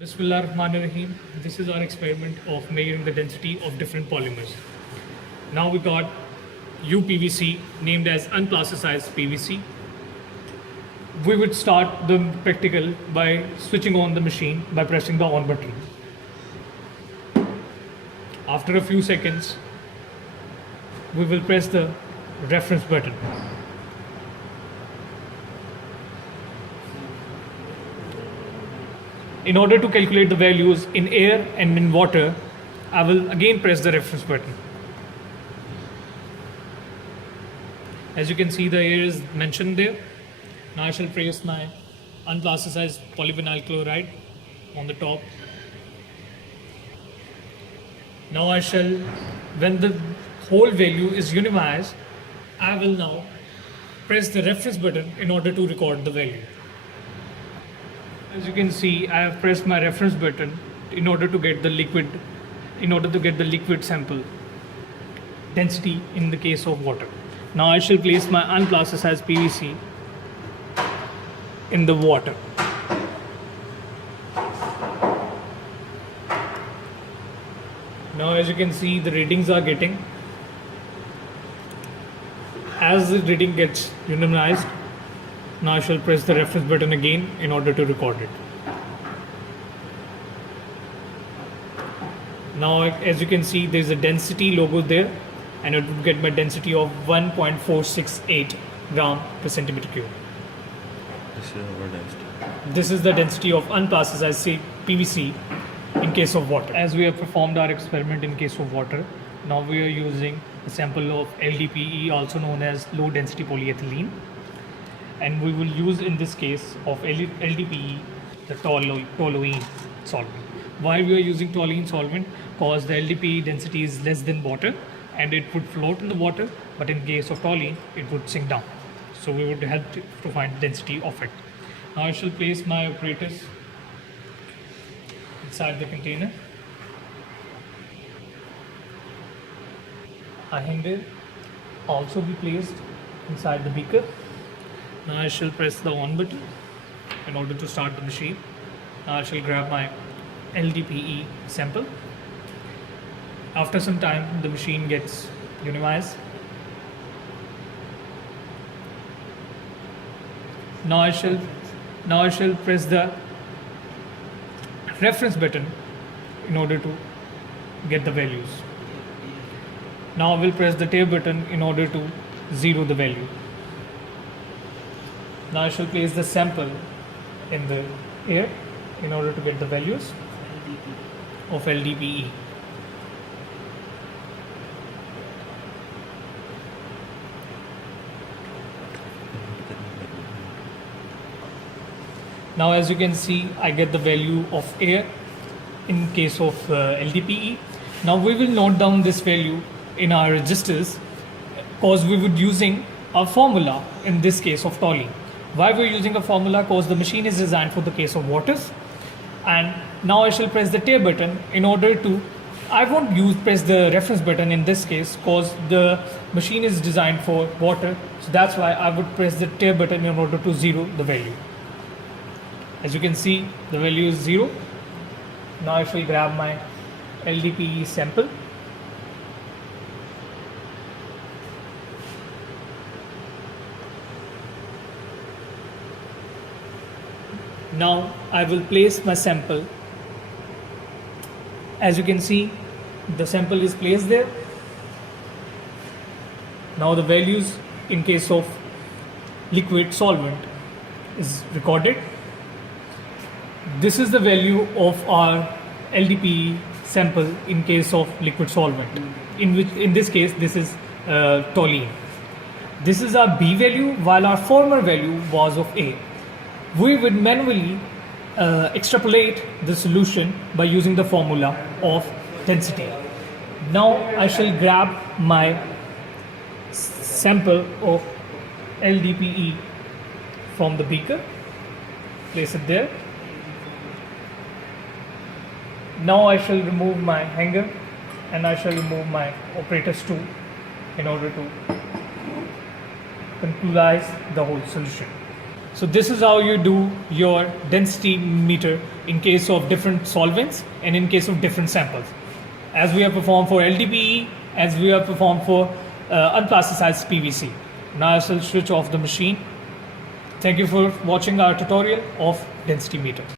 Bismillahirrahmanirrahim. This is our experiment of measuring the density of different polymers. Now we got UPVC named as unplasticized PVC. We would start the practical by switching on the machine by pressing the on button. After a few seconds, we will press the reference button. In order to calculate the values in air and in water, I will again press the reference button. As you can see, the air is mentioned there. Now I shall press my unplasticized polyvinyl chloride on the top. Now I shall, when the whole value is unimized, I will now press the reference button in order to record the value. As you can see, I have pressed my reference button in order to get the liquid sample density in the case of water. Now I shall place my unplasticized PVC in the water. Now as you can see, the readings are getting. As the reading gets unimized, now I shall press the reference button again in order to record it. Now as you can see, there is a density logo there, and it would get my density of 1.468 gram per centimeter cube. This is our density. This is the density of unplasticized PVC in case of water. As we have performed our experiment in case of water, now we are using a sample of LDPE, also known as low density polyethylene. And we will use in this case of LDPE the toluene solvent. Why we are using toluene solvent? Because the LDPE density is less than water and it would float in the water, but in case of toluene it would sink down. So we would help to find the density of it. Now I shall place my apparatus inside the container. A hanger also be placed inside the beaker. Now I shall press the on button in order to start the machine. Now I shall grab my LDPE sample. After some time, the machine gets unimized. Now I shall press the reference button in order to get the values. Now I will press the tape button in order to zero the value. Now I shall place the sample in the air in order to get the values of LDPE. Now as you can see, I get the value of air in case of LDPE. Now we will note down this value in our registers because we would using a formula in this case of toluene. Why we're using a formula? Because the machine is designed for the case of waters. And now I shall press the tape button in order to, I won't press the reference button in this case because the machine is designed for water. So that's why I would press the tape button in order to zero the value. As you can see, the value is 0. Now I shall grab my LDPE sample. Now I will place my sample. As you can see, the sample is placed there. Now the values in case of liquid solvent is recorded. This is the value of our LDPE sample in case of liquid solvent. In this case, this is toluene. This is our B value, while our former value was of A. We would manually extrapolate the solution by using the formula of density. Now I shall grab my sample of LDPE from the beaker, place it there. Now I shall remove my hanger and I shall remove my operator's tool in order to conclude the whole solution. So this is how you do your density meter in case of different solvents and in case of different samples. As we have performed for LDPE, as we have performed for unplasticized PVC. Now I shall switch off the machine. Thank you for watching our tutorial of density meter.